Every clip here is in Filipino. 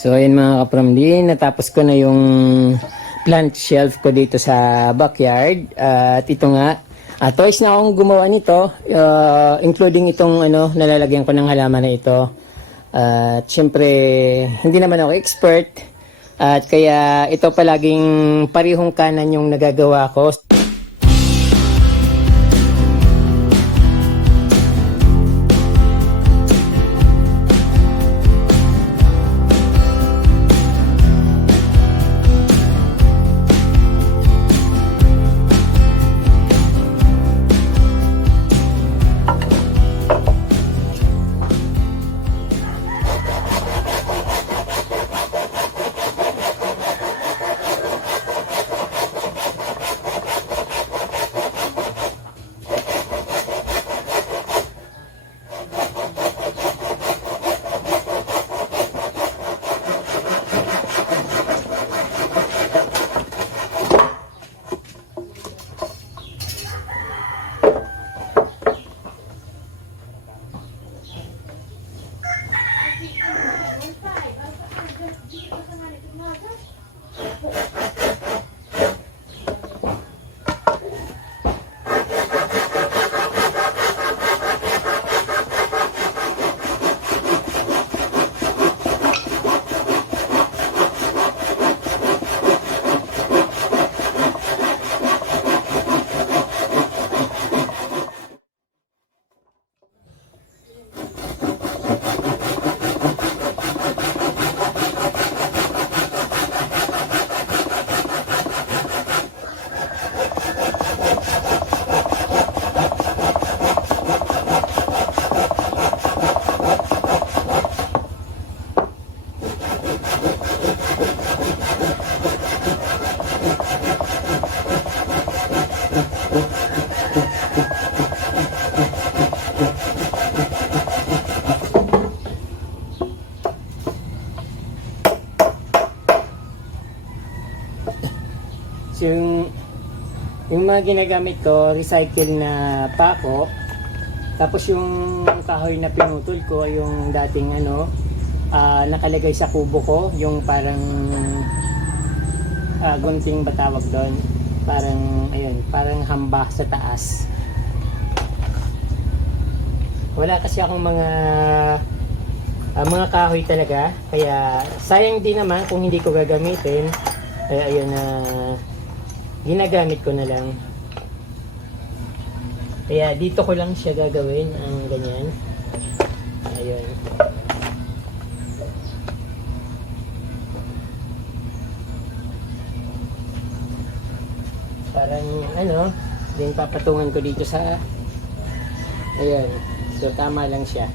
So ayun mga kapramdi, natapos ko na yung plant shelf ko dito sa backyard. at ito nga, uh, twice na akong gumawa nito, uh, including itong ano, nalalagyan ko ng halaman na ito. At syempre, hindi naman ako expert. At kaya ito palaging parihong kanan yung nagagawa ko. Yung mga ginagamit ko, recycle na pako. Tapos yung kahoy na pinutol ko, yung dating ano, ah, nakalagay sa kubo ko, yung parang ah, gunting ba doon? Parang, ayun, parang hamba sa taas. Wala kasi akong mga ah, mga kahoy talaga. Kaya sayang din naman kung hindi ko gagamitin. Kaya ayun na ginagamit ko na lang. Kaya dito ko lang siya gagawin ang ganyan. Ayun. Parang ano, din papatungan ko dito sa Ayan. So tama lang siya.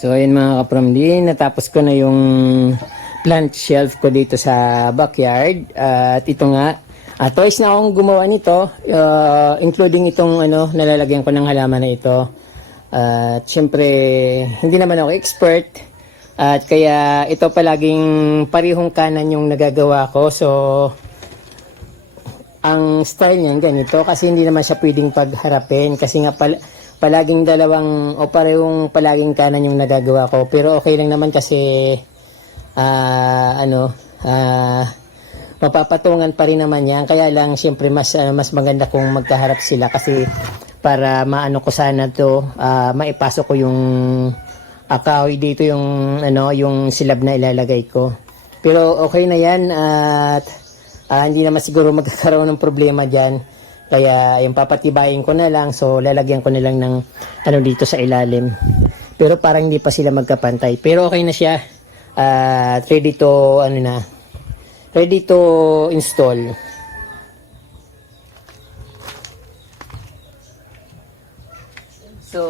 So ayun mga kapramdi, natapos ko na yung plant shelf ko dito sa backyard. at ito nga, uh, twice na akong gumawa nito, uh, including itong ano, nalalagyan ko ng halaman na ito. At syempre, hindi naman ako expert. At kaya ito palaging parihong kanan yung nagagawa ko. So, ang style niyan ganito kasi hindi naman siya pwedeng pagharapin kasi nga pal- palaging dalawang o parehong palaging kanan yung nagagawa ko. Pero okay lang naman kasi ah ano ah mapapatungan pa rin naman yan. Kaya lang siyempre mas ah, mas maganda kung magkaharap sila kasi para maano ko sana to ah, maipasok ko yung akahoy dito yung ano yung silab na ilalagay ko. Pero okay na yan at Ah, hindi naman siguro magkakaroon ng problema dyan. Kaya yung papatibayin ko na lang. So lalagyan ko na lang ng ano dito sa ilalim. Pero parang hindi pa sila magkapantay. Pero okay na siya. At ready to ano na. Ready to install. So,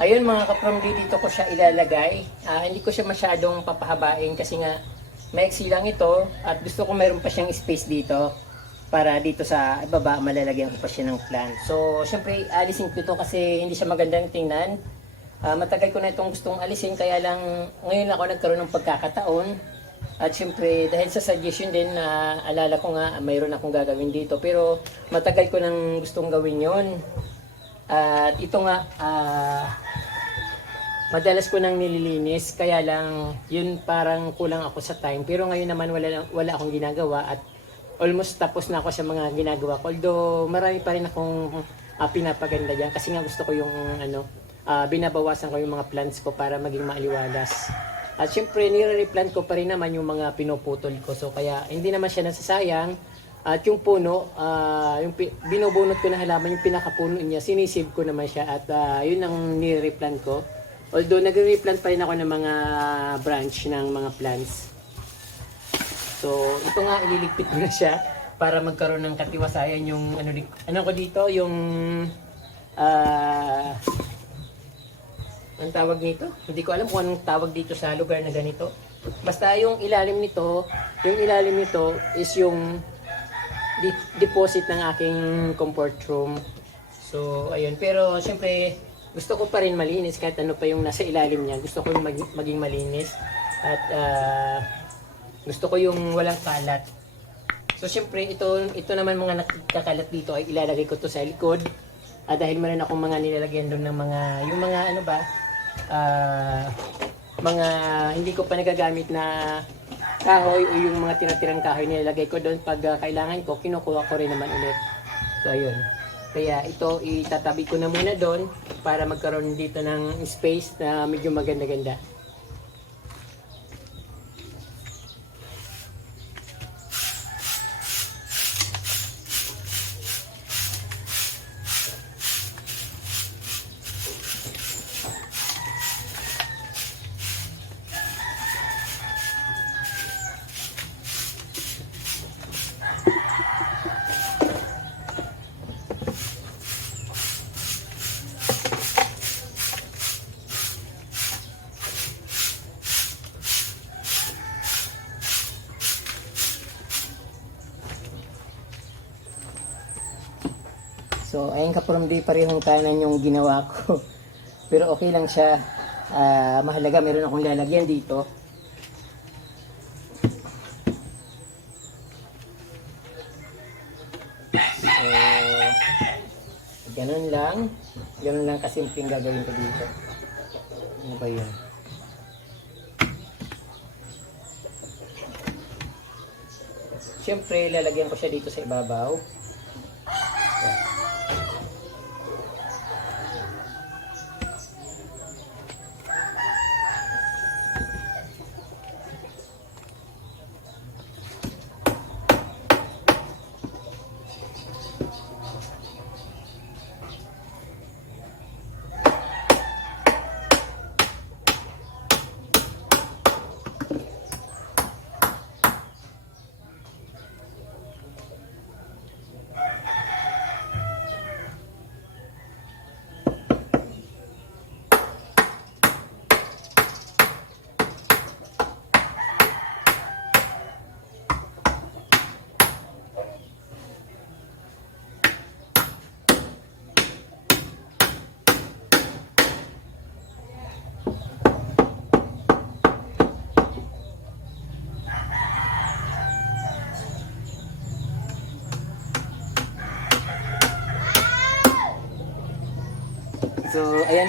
ayun mga kapromdi, dito ko siya ilalagay. Ah, hindi ko siya masyadong papahabain kasi nga maiksi lang ito at gusto ko mayroon pa siyang space dito para dito sa baba malalagyan ko pa siya ng plant. So, syempre alisin ko ito kasi hindi siya magandang tingnan. Ah, matagal ko na itong gustong alisin kaya lang ngayon ako nagkaroon ng pagkakataon. At syempre dahil sa suggestion din na alala ko nga mayroon akong gagawin dito pero matagal ko nang gustong gawin yon. At ito nga ah, madalas ko nang nililinis kaya lang yun parang kulang ako sa time pero ngayon naman wala wala akong ginagawa at almost tapos na ako sa mga ginagawa ko. Although marami pa rin akong ah, pinapaganda diyan kasi nga gusto ko yung ano ah, binabawasan ko yung mga plants ko para maging maaliwalas. At syempre nire-replant ko pa rin naman yung mga pinuputol ko. So kaya hindi naman siya nasasayang. At yung puno, ah, yung binubunot ko na halaman, yung pinakapuno niya, sinisib ko naman siya at ah, yun ang nire-replant ko. Although nagre-replant pa rin ako ng mga branch ng mga plants. So, ito nga ililigpit ko na siya para magkaroon ng katiwasayan yung ano ano ko dito, yung ah ang tawag nito? Hindi ko alam kung anong tawag dito sa lugar na ganito. Basta yung ilalim nito, yung ilalim nito is yung di- deposit ng aking comfort room. So, ayun. Pero, siyempre, gusto ko pa rin malinis kahit ano pa yung nasa ilalim niya. Gusto ko yung maging, maging malinis. At, ah, gusto ko yung walang kalat. So, siyempre, ito, ito naman mga nakakalat dito ay ilalagay ko to sa likod. Ah, dahil meron akong mga nilalagyan doon ng mga, yung mga ano ba, ah, mga hindi ko pa nagagamit na kahoy o yung mga tira-tirang kahoy nilalagay ko doon pag ah, kailangan ko, kinukuha ko rin naman ulit. So, ayun. Kaya ito, itatabi ko na muna doon para magkaroon dito ng space na medyo maganda-ganda. So, ayun ka from di parehong kanan yung ginawa ko. Pero okay lang siya. Ah, mahalaga, meron akong lalagyan dito. So, ganun lang. Ganun lang kasimpleng gagawin ko dito. Ano ba yun? Siyempre, lalagyan ko siya dito sa ibabaw.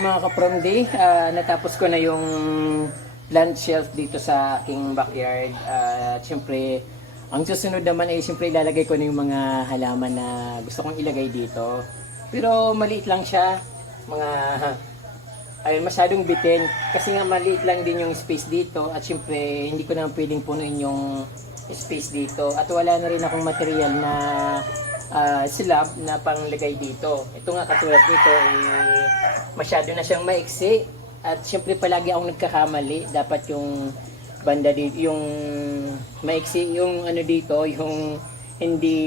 Mga ka-Promdi, ah, natapos ko na yung plant shelf dito sa aking backyard. Ah, At syempre, ang susunod naman ay syempre ilalagay ko na yung mga halaman na gusto kong ilagay dito. Pero maliit lang siya, mga ayun, masyadong bitin. Kasi nga maliit lang din yung space dito at syempre hindi ko naman pwedeng punuin yung space dito. At wala na rin akong material na ah, slab na panglagay dito. Ito nga katulad nito, eh, masyado na siyang maiksi. At syempre palagi akong nagkakamali. Dapat yung banda dito, yung maiksi, yung ano dito, yung hindi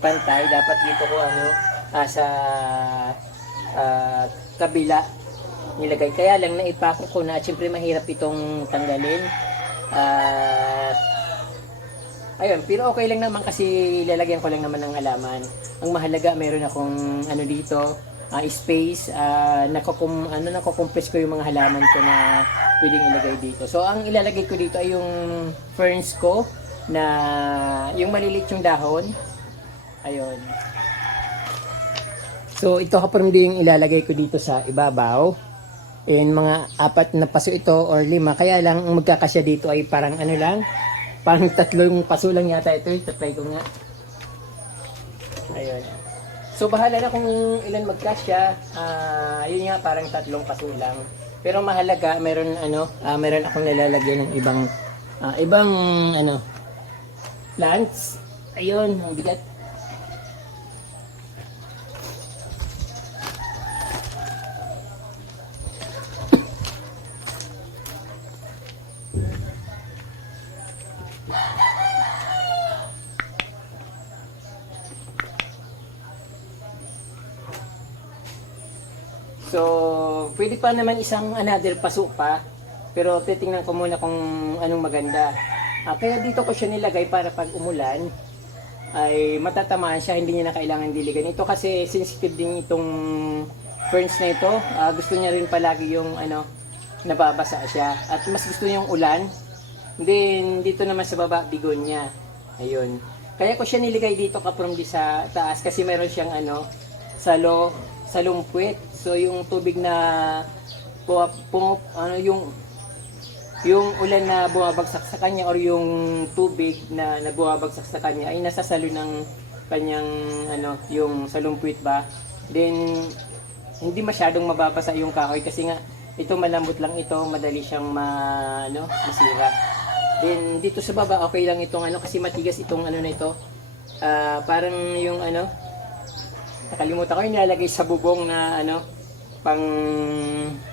pantay, dapat dito ko ano, ah, sa ah, kabila nilagay. Kaya lang naipako ko na at syempre mahirap itong tanggalin. At ayun, pero okay lang naman kasi lalagyan ko lang naman ng halaman. Ang mahalaga meron akong ano dito, ah, space, uh, nakukum, ano, nakukumpres ko yung mga halaman ko na pwedeng ilagay dito. So ang ilalagay ko dito ay yung ferns ko na yung maliliit yung dahon. Ayun. So ito kapag yung ilalagay ko dito sa ibabaw. And mga apat na paso ito or lima. Kaya lang ang magkakasya dito ay parang ano lang. Parang tatlong paso lang yata ito. Tatry ko nga. Ayun. So bahala na kung ilan magkasya. Ah, yun nga parang tatlong paso lang. Pero mahalaga meron ano, ah, meron akong nilalagyan ng ibang ah, ibang ano plants. Ayun, ang bigat. So, pwede pa naman isang another paso pa. Pero titingnan ko muna kung anong maganda. Ah, kaya dito ko siya nilagay para pag umulan ay matatamaan siya, hindi niya na kailangan diligan. Ito kasi sensitive din itong ferns na ito. Ah, gusto niya rin palagi yung ano, nababasa siya. At mas gusto niya yung ulan. Then, dito naman sa baba, bigonya. Ayun. Kaya ko siya niligay dito kaprom di sa taas kasi meron siyang ano, salo, salumpwet. So, yung tubig na pum, pum, ano, yung yung ulan na bumabagsak sa kanya or yung tubig na, na sa kanya ay nasasalo ng kanyang ano, yung salumpwit ba. Then, hindi masyadong mababasa yung kahoy kasi nga ito malambot lang ito, madali siyang ma, ano, masira. Then dito sa baba okay lang itong ano kasi matigas itong ano na ito. Ah, parang yung ano nakalimutan ko yung nilalagay sa bubong na ano pang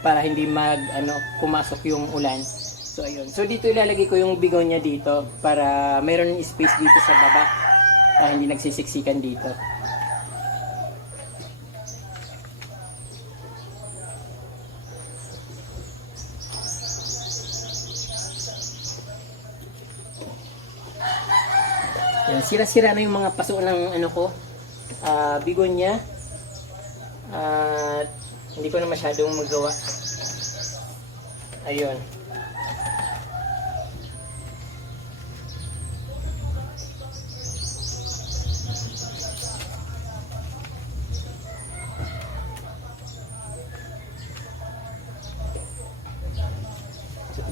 para hindi mag ano pumasok yung ulan. So ayun. So dito ilalagay ko yung bigonya dito para meron space dito sa baba. Ah, hindi nagsisiksikan dito. Sira-sira na yung mga paso ng ano ko, ah bigonya. At hindi ko na masyadong magawa. Ayun.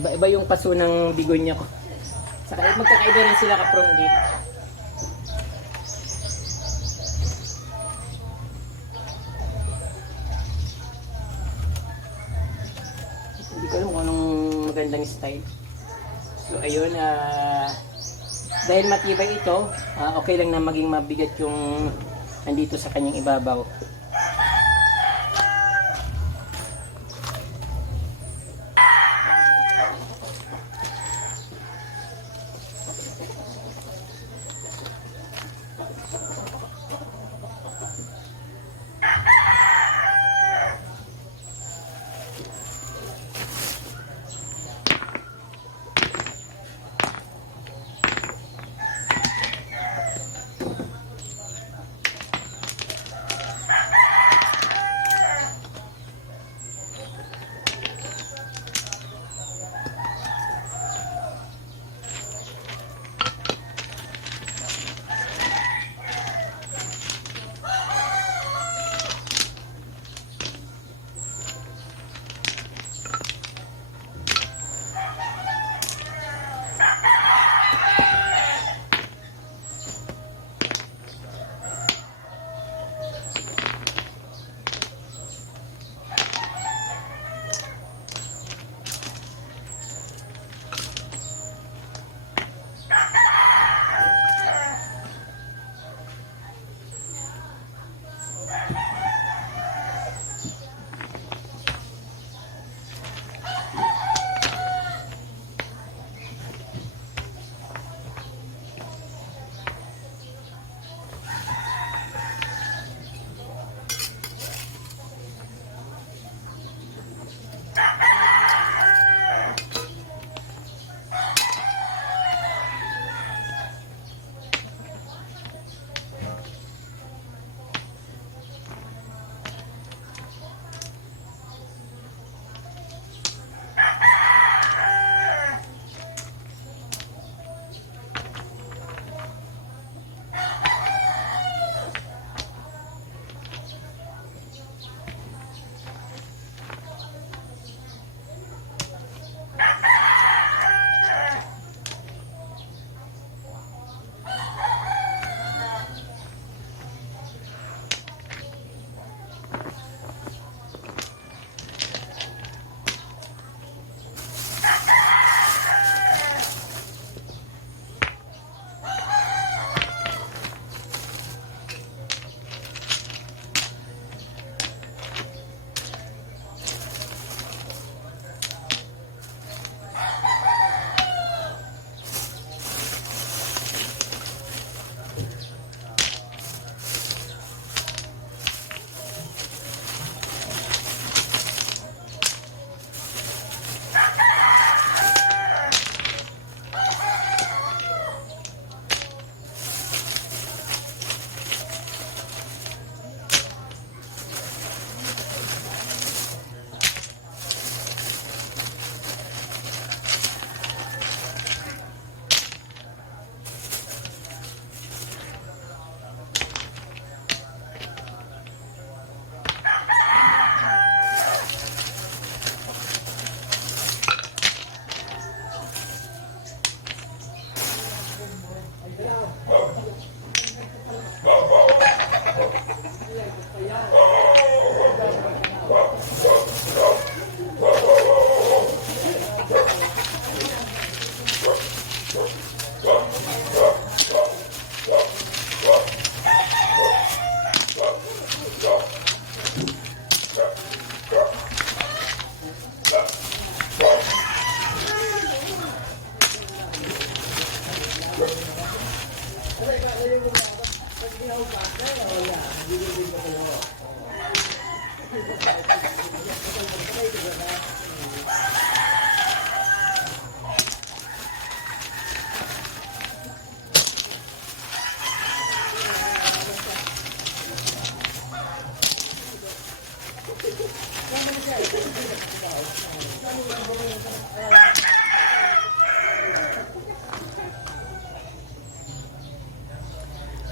Iba-iba yung paso ng bigonya ko. Saka magkakaiba rin sila ka-from magandang style. So ayun, ah dahil matibay ito, ah, okay lang na maging mabigat yung nandito sa kanyang ibabaw.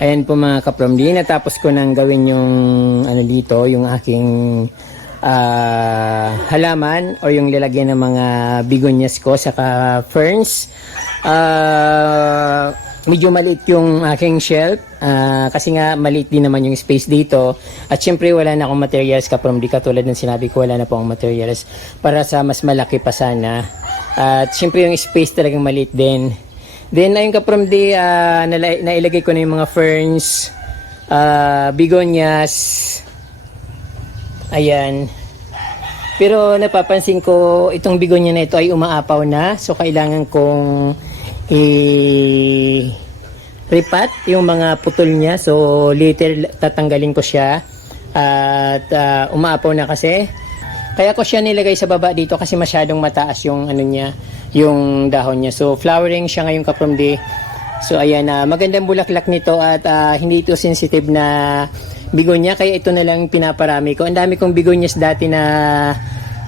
Ayan po mga kapromdi, natapos ko nang gawin yung ano dito, yung aking ah, halaman o yung lalagyan ng mga begonias ko saka ferns. Ah, medyo maliit yung aking shelf. Ah, kasi nga maliit din naman yung space dito. At syempre wala na akong materials kapromdi katulad ng sinabi ko wala na po akong materials para sa mas malaki pa sana. At syempre yung space talagang maliit din Then ayun ka from the ah, nala- nailagay ko na yung mga ferns, ah, begonias. Ayan. Pero napapansin ko itong begonia na ito ay umaapaw na. So kailangan kong i ripat yung mga putol niya. So later tatanggalin ko siya. At ah, umaapaw na kasi. Kaya ko siya nilagay sa baba dito kasi masyadong mataas yung ano niya, yung dahon niya. So flowering siya ngayon kaprom day. So ayan na magandang bulaklak nito at ah, hindi ito sensitive na bigonya kaya ito na lang pinaparami ko. Ang dami kong begonias dati na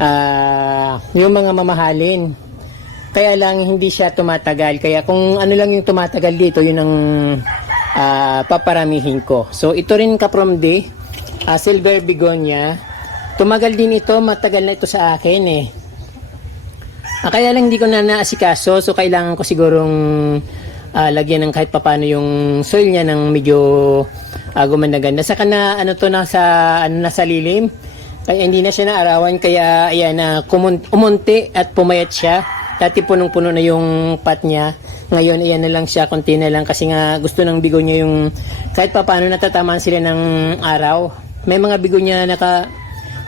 ah, yung mga mamahalin. Kaya lang hindi siya tumatagal. Kaya kung ano lang yung tumatagal dito, yun ang ah, paparamihin ko. So ito rin kaprom day, ah, silver begonia. Tumagal din ito, matagal na ito sa akin eh. Ah, kaya lang hindi ko na naasikaso, so kailangan ko sigurong ah, lagyan ng kahit papano yung soil niya ng medyo uh, gumanda-ganda. Saka na ano to na sa ano na sa lilim. Kaya hindi na siya naarawan kaya ayan na umunti at pumayat siya. Dati punong-puno na yung pat niya. Ngayon ayan na lang siya, konti na lang kasi nga gusto ng bigo niya yung kahit papano natatamaan sila ng araw. May mga bigo niya na naka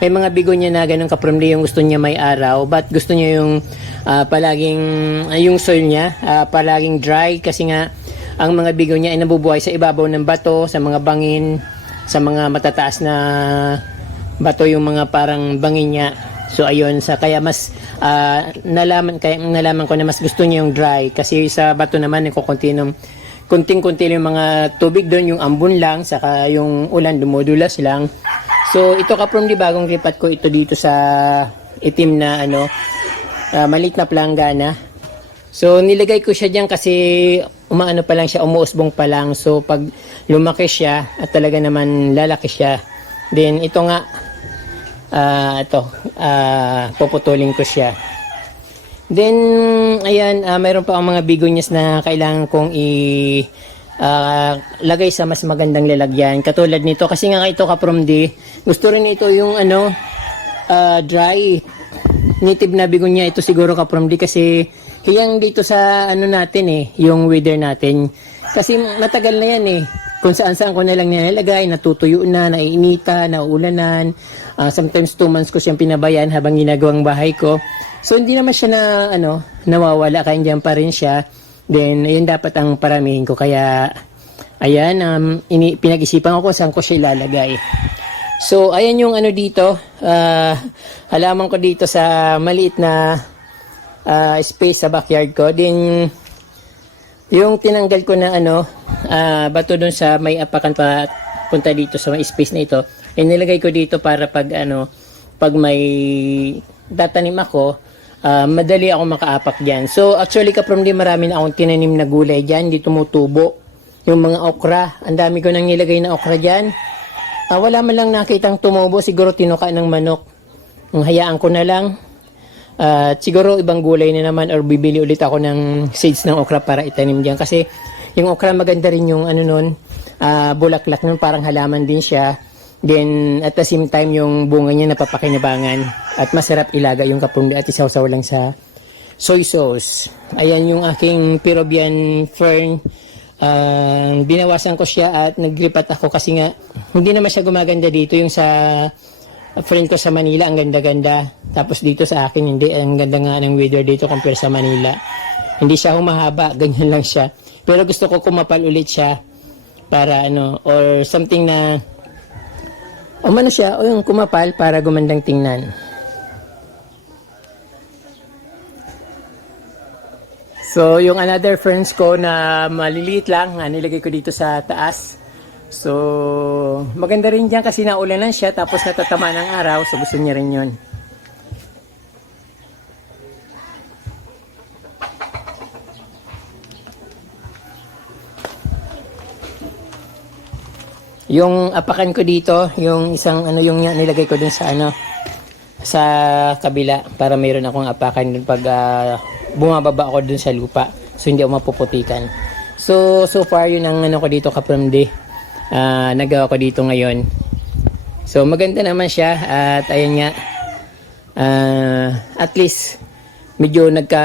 may mga bigo niya na ganun kapromli yung gusto niya may araw but gusto niya yung ah, palaging ah, yung soil niya ah, palaging dry kasi nga ang mga bigo niya ay nabubuhay sa ibabaw ng bato sa mga bangin sa mga matataas na bato yung mga parang bangin niya. So ayun sa kaya mas ah, nalaman kaya nalaman ko na mas gusto niya yung dry kasi sa bato naman nagkukunti ng kunting-kunti yung mga tubig doon yung ambon lang saka yung ulan dumudulas lang So ito ka from di bagong lipat ko ito dito sa itim na ano uh, maliit na planggana. So nilagay ko siya diyan kasi umaano pa lang siya umuusbong pa lang. So pag lumaki siya at talaga naman lalaki siya. Then ito nga ah ito ah puputulin ko siya. Then ayan ah, mayroon pa ang mga begonias na kailangan kong i ah, lagay sa mas magandang lalagyan. Katulad nito, kasi nga ito ka from the, gusto rin ito yung ano, ah, dry. Native na bigonya ito siguro ka from the kasi hiyang dito sa ano natin eh, yung weather natin. Kasi matagal na yan eh. Kung saan saan ko na lang nilalagay, natutuyo na, naiinita, nauulanan. Ah, sometimes two months ko siyang pinabayan habang ginagawang bahay ko. So hindi naman siya na ano, nawawala, kaya diyan pa rin siya. Then, ayun dapat ang paramihin ko. Kaya, ayan, um, ini, pinag-isipan ko saan ko siya ilalagay. So, ayan yung ano dito. ah halaman ko dito sa maliit na ah, space sa backyard ko. Then, yung tinanggal ko na ano, ah, bato dun sa may apakan pa punta dito sa space na ito. Inilagay ko dito para pag ano, pag may tatanim ako, Ah, madali ako makaapak dyan. So, actually, kaprom di marami na akong tinanim na gulay dyan. Di tumutubo. Yung mga okra. Ang dami ko nang nilagay na okra dyan. Ah, wala man lang nakitang tumubo. Siguro tinuka ng manok. Ang hayaan ko na lang. At siguro ibang gulay na naman or bibili ulit ako ng seeds ng okra para itanim dyan. Kasi yung okra maganda rin yung ano nun, ah, bulaklak nun. Parang halaman din siya. Then, at the same time, yung bunga niya napapakinabangan. At masarap ilaga yung kapundi at isawsaw lang sa soy sauce. Ayan yung aking Peruvian fern. Ah, binawasan ko siya at naglipat ako kasi nga hindi naman siya gumaganda dito yung sa friend ko sa Manila ang ganda-ganda tapos dito sa akin hindi ang ganda nga ng weather dito compare sa Manila hindi siya humahaba ganyan lang siya pero gusto ko kumapal ulit siya para ano or something na umano siya o yung kumapal para gumandang tingnan So, yung another friends ko na maliliit lang, ah, nilagay ko dito sa taas. So, maganda rin dyan kasi naulanan siya tapos natatama ng araw. So, gusto niya rin yun. Yung apakan ko dito, yung isang ano yung nilagay ko dun sa ano sa kabila para mayroon akong apakan dun pag ah, bumababa ako dun sa lupa. So hindi ako mapuputikan. So so far yun ang ano ko dito kapamdi. Ah, nagawa ko dito ngayon. So maganda naman siya at ayun nga ah, at least medyo nagka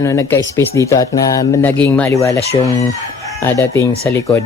ano nagka-space dito at na naging maliwalas yung ah, dating sa likod.